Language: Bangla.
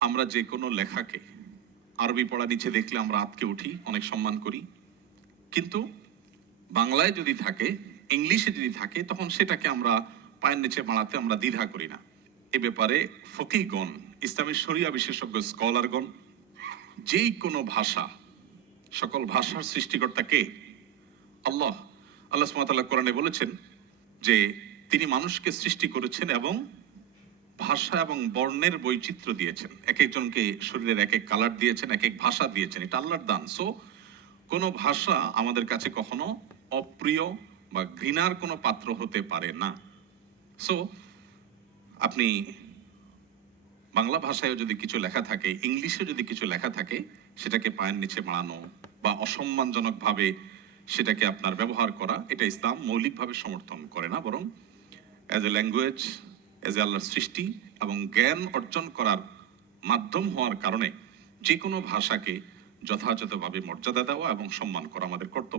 আমরা যে কোনো লেখাকে আরবি পড়া নিচে দেখলে আমরা আঁতকে উঠি, অনেক সম্মান করি। কিন্তু বাংলায় যদি থাকে, ইংলিশে যদি থাকে, তখন সেটাকে আমরা পায়ের নিচে মাড়াতে আমরা দ্বিধা করি না। এ ব্যাপারে ফকিহগণ, ইসলামের শরিয়া বিশেষজ্ঞ স্কলারগণ, যেই কোনো ভাষা, সকল ভাষার সৃষ্টিকর্তা কে? আল্লাহ। আল্লাহ সুবহানাহু ওয়া তাআলা কোরআনে বলেছেন যে তিনি মানুষকে সৃষ্টি করেছেন এবং ভাষা এবং বর্ণের বৈচিত্র্য দিয়েছেন, এক একজনকে শরীরের এক এক কালার দিয়েছেন, এক এক ভাষা দিয়েছেন। এটা আল্লাহর দান। সো কোনো ভাষা আমাদের কাছে কখনো অপ্রিয় বা ঘৃণার কোনো পাত্র হতে পারে না। সো আপনি বাংলা ভাষায়ও যদি কিছু লেখা থাকে, ইংলিশে যদি কিছু লেখা থাকে, সেটাকে পায়ের নিচে মাড়ানো বা অসম্মানজনকভাবে সেটাকে আপনার ব্যবহার করা, এটা ইসলাম মৌলিকভাবে সমর্থন করে না, বরং as a language, as a আল্লাহর সৃষ্টি এবং জ্ঞান অর্জন করার মাধ্যম হওয়ার কারণে যে কোনো ভাষাকে যথাযথভাবে মর্যাদা দেওয়া এবং সম্মান করা আমাদের কর্তব্য।